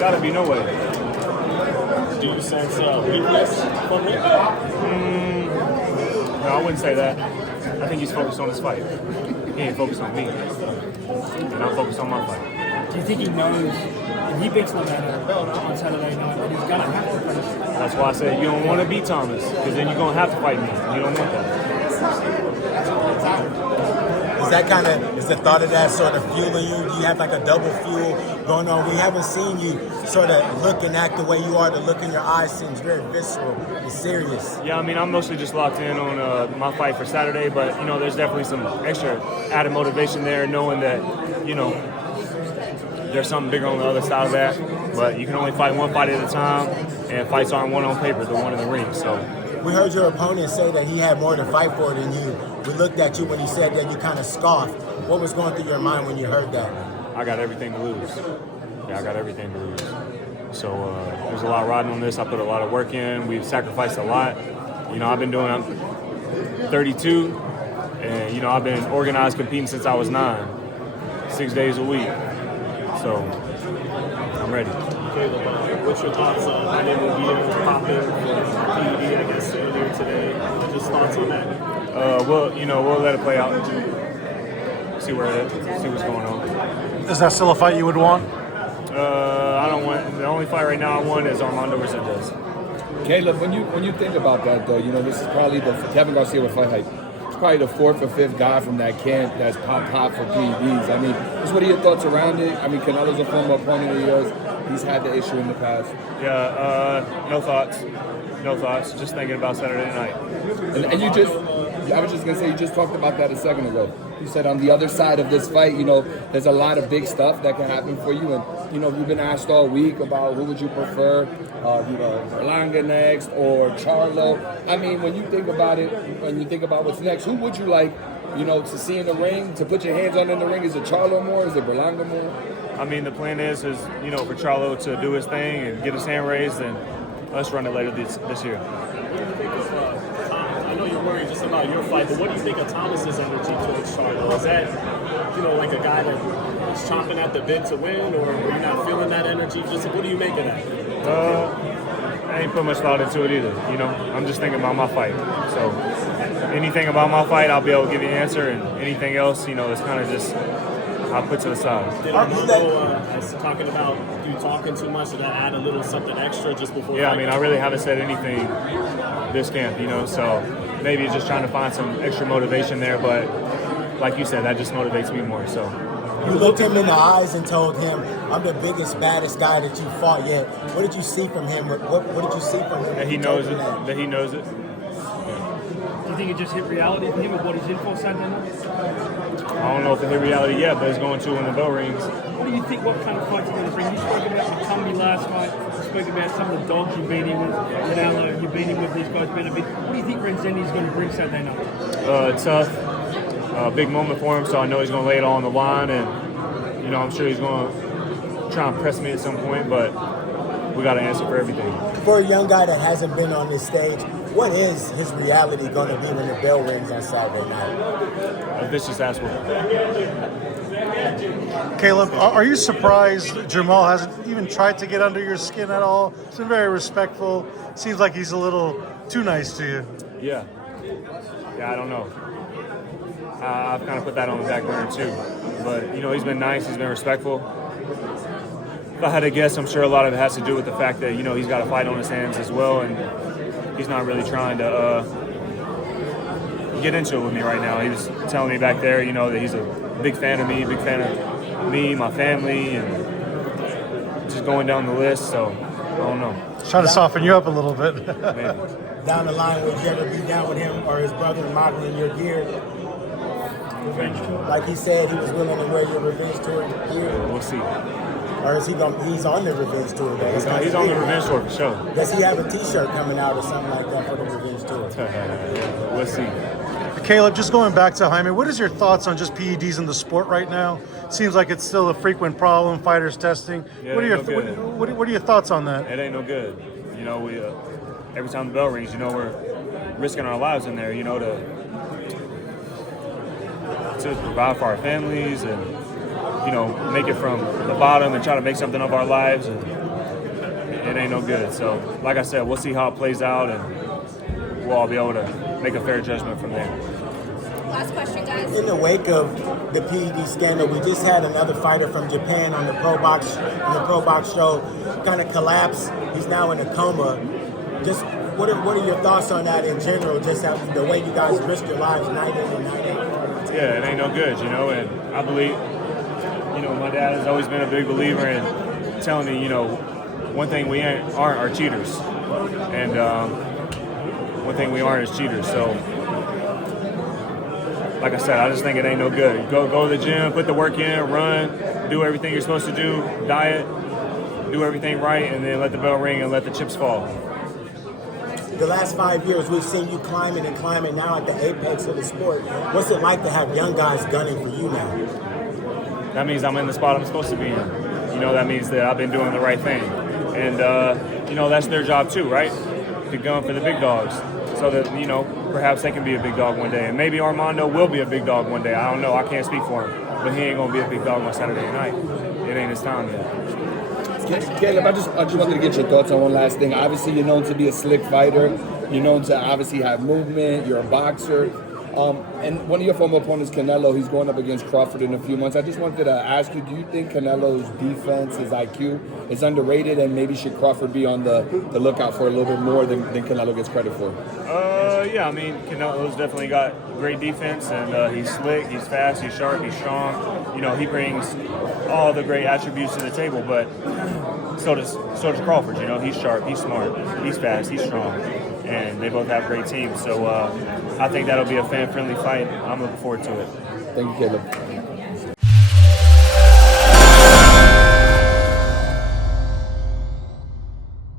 Gotta be no way. Do you sense weakness from him? No, I wouldn't say that. I think he's focused on his fight. He ain't focused on me. And I'm focused on my fight. Do you think he knows if he beats Lomano on Saturday night that he's going to have to finish? That's why I said you don't want to beat Thomas, because then you're going to have to fight me. You don't want that. Is the thought of that sort of fueling you? Do you have like a double fuel going on? We haven't seen you sort of look and act the way you are. The look in your eyes seems very visceral and serious. Yeah, I mean, I'm mostly just locked in on my fight for Saturday, but, you know, there's definitely some extra added motivation there, knowing that, you know, there's something bigger on the other side of that. But you can only fight one fight at a time, and fights aren't one on paper, they're one in the ring. So we heard your opponent say that he had more to fight for than you. We looked at you when he said that, you kind of scoffed. What was going through your mind when you heard that? I got everything to lose. Yeah, I got everything to lose. So there's a lot riding on this. I put a lot of work in. We've sacrificed a lot. You know, I'm 32, and, you know, I've been organized competing since I was 9, 6 days a week. So I'm ready. Caleb, what's your thoughts on Munguia popping for PED, I guess, earlier today? Just thoughts on that? Well, you know, we'll let it play out. See where it is. See what's going on. Is that still a fight you would want? I don't want. The only fight right now I want is Armando Resendiz. Caleb, when you think about that, though, you know, this is probably Kevin Garcia with Fight Hype. It's probably the 4th or 5th guy from that camp that's popped hot for PEDs. I mean, just what are your thoughts around it? I mean, Canelo's a former opponent of yours. He's had the issue in the past. Yeah, no thoughts. No thoughts. Just thinking about Saturday night. And you just, I was just going to say, you just talked about that a second ago. You said on the other side of this fight, you know, there's a lot of big stuff that can happen for you. And, you know, you've been asked all week about who would you prefer, you know, Berlanga next or Charlo. I mean, when you think about it, when you think about what's next, who would you like, you know, to see in the ring, to put your hands on in the ring? Is it Charlo more? Is it Berlanga more? I mean, the plan is, you know, for Charlo to do his thing and get his hand raised, and let's run it later this year. What do you think of I know you're worried just about your fight, but what do you think of Thomas's energy towards Charlo? Is that, you know, like a guy that is chomping at the bit to win, or are you not feeling that energy? Just what do you make of that? I ain't put much thought into it either. You know, I'm just thinking about my fight. So anything about my fight, I'll be able to give you an answer, and anything else, you know, it's kind of just I'll put to the side. Did talking about you talking too much, did that add a little something extra just before? Yeah, I mean, I really haven't said anything this camp, you know, so maybe just trying to find some extra motivation there, but like you said, that just motivates me more. So you looked him in the eyes and told him, "I'm the biggest, baddest guy that you fought yet." What did you see from him? What did you see from him? That he knows it. That he knows it. Do you think it just hit reality for him of what he's in for Saturday night? I don't know if it hit reality yet, but it's going to when the bell rings. What do you think, what kind of fights he's going to bring? You spoke about McCumbee last night. You spoke about some of the dogs you beat him with. You beat him with these guys better bit. What do you think Resendiz is going to bring Saturday night? Tough. Big moment for him, so I know he's going to lay it all on the line, and, you know, I'm sure he's going to try and press me at some point, but we got to answer for everything. For a young guy that hasn't been on this stage, what is his reality going to be when the bell rings on Saturday night? A vicious ass whooping. Caleb, are you surprised Jermall hasn't even tried to get under your skin at all? He's been very respectful. Seems like he's a little too nice to you. Yeah, I don't know. I've kind of put that on the back burner too. But, you know, he's been nice, he's been respectful. If I had to guess, I'm sure a lot of it has to do with the fact that, you know, he's got a fight on his hands as well, and he's not really trying to get into it with me right now. He was telling me back there, you know, that he's a big fan of me, my family, and just going down the list, so I don't know. Trying to soften you up a little bit. Down the line, would you ever be down with him or his brother modeling your gear? Revenge tour? Like he said, he was willing to wear your revenge tour gear. We'll see. Or is he's on the revenge tour? Though? He's on the revenge tour for sure. Does he have a T-shirt coming out or something like that for the revenge tour? We'll see. Caleb, just going back to Jaime, what is your thoughts on just PEDs in the sport right now? Seems like it's still a frequent problem, fighters testing. Yeah, what are your thoughts on that? It ain't no good. You know, we every time the bell rings, you know, we're risking our lives in there, you know, to provide for our families and, you know, make it from the bottom and try to make something of our lives. And it ain't no good. So, like I said, we'll see how it plays out, and we'll all be able to make a fair judgment from there. Last question, guys. In the wake of the PED scandal, we just had another fighter from Japan on the Pro Box show kind of collapse. He's now in a coma. Just what are your thoughts on that in general? Just how, the way you guys risk your lives night in and night out. Yeah, it ain't no good, you know. And I believe, you know, my dad has always been a big believer in telling me, you know, one thing we aren't are cheaters, and one thing we aren't is cheaters. So, like I said, I just think it ain't no good. Go to the gym, put the work in, run, do everything you're supposed to do, diet, do everything right, and then let the bell ring and let the chips fall. The last 5 years, we've seen you climbing and climbing now at the apex of the sport. What's it like to have young guys gunning for you now? That means I'm in the spot I'm supposed to be in. You know, that means that I've been doing the right thing. And, you know, that's their job too, right? To gun for the big dogs. So that, you know, perhaps they can be a big dog one day. And maybe Armando will be a big dog one day. I don't know. I can't speak for him. But he ain't going to be a big dog on Saturday night. It ain't his time yet. Caleb, I just wanted to get your thoughts on one last thing. Obviously, you're known to be a slick fighter. You're known to obviously have movement. You're a boxer. And one of your former opponents, Canelo, he's going up against Crawford in a few months. I just wanted to ask you, do you think Canelo's defense, his IQ, is underrated, and maybe should Crawford be on the lookout for a little bit more than Canelo gets credit for? Yeah, I mean, Canelo's definitely got great defense, and he's slick, he's fast, he's sharp, he's strong. You know, he brings all the great attributes to the table, but so does Crawford. You know, he's sharp, he's smart, he's fast, he's strong, and they both have great teams. So I think that'll be a fan-friendly fight. I'm looking forward to it. Thank you, Caleb.